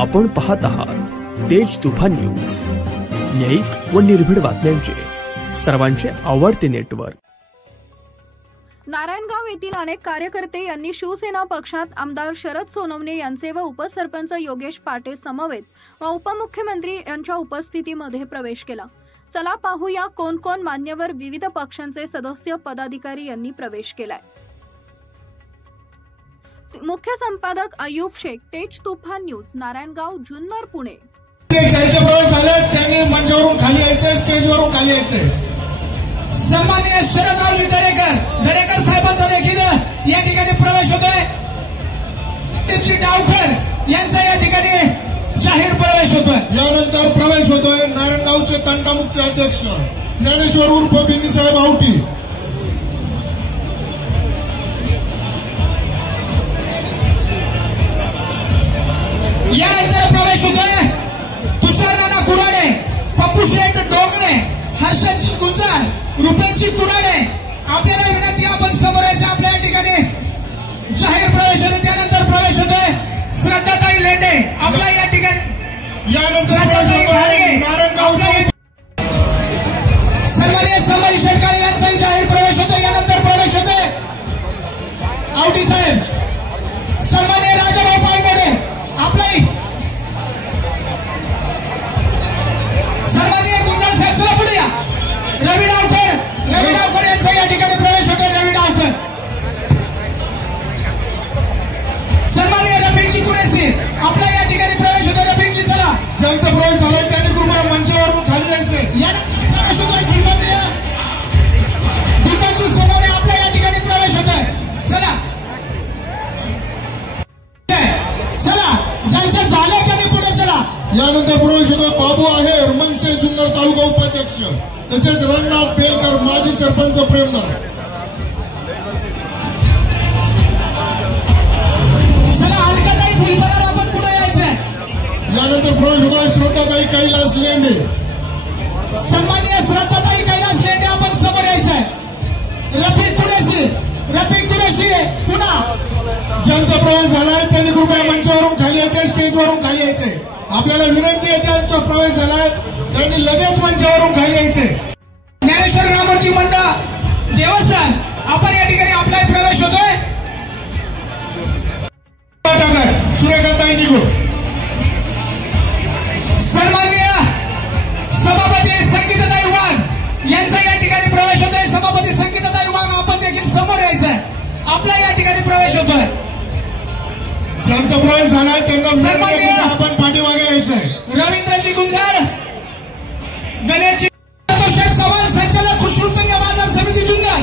आपण पाहत आहात तेज तुफान न्यूज, न्यायिक व निर्भीड बातम्यांचे सर्वांचे आवडते नेटवर्क। नारायणगाव येथील अनेक कार्यकर्ते यांनी शिवसेना पक्षात आमदार शरद सोनवणे यांचे व उपसरपंच योगेश पाटे समवेत व उपमुख्यमंत्री यांच्या उपस्थितीमध्ये प्रवेश केला। चला पाहूया कोण कोण मान्यवर विविध पक्षांचे सदस्य पदाधिकारी यांनी प्रवेश केलाय। मुख्य संपादक अयूब शेख, तेज तुफान न्यूज, नारायणगाव, जुन्नर, पुणे। ज्यांचे प्रवेश झाले त्यांनी मंचावरून खाली यायचे, स्टेजवरून खाली यायचे। सन्माननीय शरदरावजी दरेकर साहेबांचा देखील या ठिकाणी प्रवेश होतोय। त्यांची डावकर यांचा या ठिकाणी जाहीर प्रवेश होतोय। यानंतर प्रवेश होतोय नारायणगावचे तंटामुक्ती अध्यक्ष ज्ञानेश्वर उर्फ बिनी साहेब आवटी। यानंतर प्रवेश होतोय तुषार नाना कुराडे, पप्पू शेठ डोंगरे, हर्षाची गुंजाळ, रुपेची कुराडे। आपल्याला विनंती, आपण समोर यायचं। आपल्या या ठिकाणी जाहीर प्रवेश होतो। त्यानंतर प्रवेश होतोय श्रद्धाताई लेंडे, आपल्या या ठिकाणी सन्माननीय संभाजी शेटकाळे यांचाही जाहीर प्रवेश होतो। यानंतर प्रवेश होतोय आवटी साहेब, सन्माननीय राजाभाऊ पायगोडे, आपलाही सन्माननीय गुंजाळ साहेब, चला पुढे या। रवी डावकर यांचा या ठिकाणी प्रवेश होतो। रवी डावकर, सन्माननीय रफिकजी कुरेशी, आपला या ठिकाणी प्रवेश होतो। रफिकजी चला, ज्यांचा प्रवेश झाला त्यांनी कृपया मंचावरून खाली यायचे। यानंतर प्रवेश होतो सन्माननीय दीपकजी सोनवणे, आपल्या या ठिकाणी प्रवेश होतोय। चला ज्यांचं झालंय त्यांनी पुढे चला। यानंतर प्रवेश होतो बाबू आहेर, मनसे, जुन्नर तालुका उपाध्यक्ष, तसेच रणनाथ बेलकर, माजी सरपंच प्रेमदार। चला हलकाताई फुलपरार, आपण पुढे यायचंय। यानंतर प्रवेश होतो श्रद्धाताई कैलास लेंडे, सन्माननीय श्रद्धाताई कैलास लेंडे, आपण समोर यायचंय। रफिक कुरेशी पुन्हा, ज्यांचा प्रवेश झालाय त्यांनी कृपया मंचावरून खाली यायचे, स्टेजवरून खाली यायचे। आपल्याला विनंती आहे, ज्यांचा प्रवेश झालाय त्यांनी लगेच मंचावरून खाली यायचे। ज्ञानेश्वर राममूर्ती मंडळ देवस्थान, आपण या ठिकाणी आपला प्रवेश होतोय। सुरेखाताई निगो, सन्माननीय सभापती संगीताताई वाघ यांचा या ठिकाणी प्रवेश होतोय। सभापती संगीताताई वाघ, आपण देखील समोर यायचंय। आपला या ठिकाणी प्रवेश होतोय। ज्यांचा प्रवेश झालाय त्यांना आपण पाठीमागे यायचंय। रवींद्रजी गुंजाळ, गणेशजी चव्हाण, संचालक कृषी उत्पन्न बाजार समिती जुन्नर,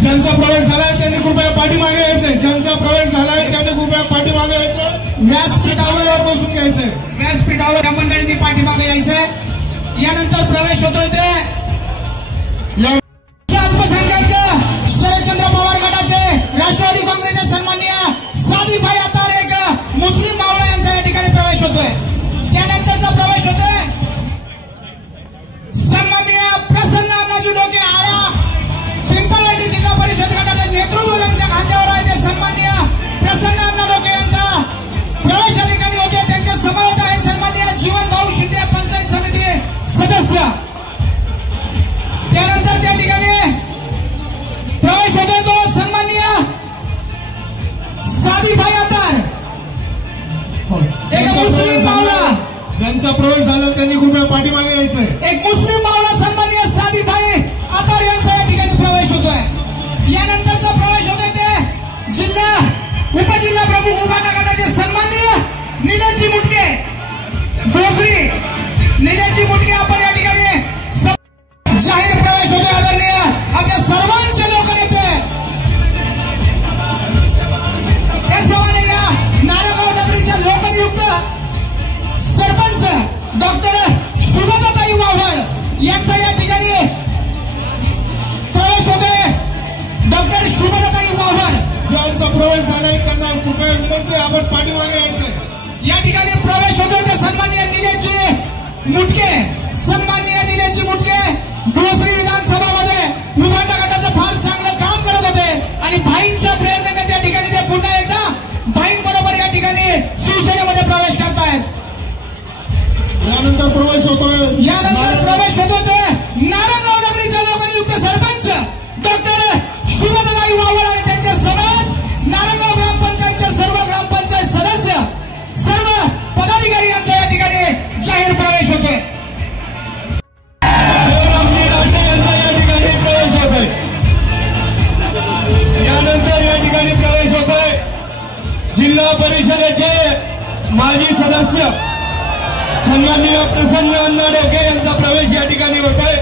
ज्यांचा प्रवेश झालाय त्यांनी कृपया पाठीमागे यायचंय। ज्यांचा प्रवेश झालाय त्यांनी कृपया पाठीमागे यायचं। व्यासपीठावर बसून घ्यायचंय। व्यासपीठावर या मंडळींनी पाठीमागे यायचंय। यानंतर प्रवेश होतोय ते अल्पसंख्याक शरदचंद्र पवार गटाचे राष्ट्रवादी काँग्रेसचे सन्माननीय सादिभाई आतार, एक मुस्लिम मावळा, यांचा या ठिकाणी प्रवेश होतोय। त्यानंतरचा प्रवेश होतोय सन्माननीय प्रसन्न अण्णाजी डोके, आळा पिंपळवंडी जिल्हा परिषद गटाचे नेतृत्व यांच्या खात्यावर आहे। ते सन्माननीय प्रसन्न अण्णा डोके यांचा प्रवेश या ठिकाणी होतोय। त्यांच्या समवेत आहे सन्माननीय जीवन भाऊ शिंदे, पंचायत समिती सदस्य। त्यानंतर त्या ठिकाणी प्रवेश होतोय तो सन्माननीय सादिभाई आतार, एक मुस्लिम मावळा, ज्यांचा प्रवेश झाला त्यांनी कृपया पाठीमागे यायचंय। एक मुस्लिम मावळा सन्माननीय सादिभाई आतार यांचा या ठिकाणी प्रवेश होतोय। यानंतरचा प्रवेश होतोय ते जिल्हा उपजिल्हा प्रमुख उभाटा गटाचे सन्माननीय निलेशजी मुटके, भोसरी, निलेशजी मुटके, आपण या ठिकाणी जाहीर प्रवेश होतोय। आदरणीय आपल्या सर्वांचे लोकनेते, त्याचप्रमाणे या नारायणगाव नगरीच्या लोकनियुक्त सरपंच डॉक्टर शुभदाताई वाव्हळ यांचा या ठिकाणी प्रवेश होतोय। डॉक्टर शुभदाताई वाव्हळ, ज्यांचा प्रवेश झालाय त्यांना कृपया विनंती, आपण पाठीमागे यायचंय। या ठिकाणी प्रवेश होतोय ते सन्माननीय निलेशजी मुटके, सन्माननीय निलेशजी मुटके भोसरी विधानसभामध्ये उभाटा गटाचं फार चांगलं काम करत होते आणि भाईंच्या प्रेरणेने त्या ठिकाणी ते पुन्हा एकदा भाईंबरोबर जिल्हा परिषदेचे माजी सदस्य सन्माननीय प्रसन्न अण्णा डोके यांचा प्रवेश या ठिकाणी होतोय।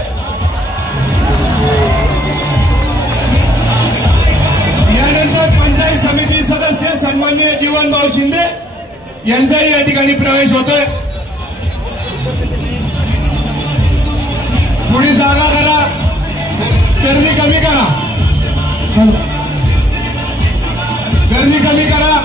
यानंतर पंचायत समिती सदस्य सन्माननीय जीवनभाऊ शिंदे यांचाही या ठिकाणी प्रवेश होतोय। थोडी जागा करा, गर्दी कमी करा, गर्दी कमी करा।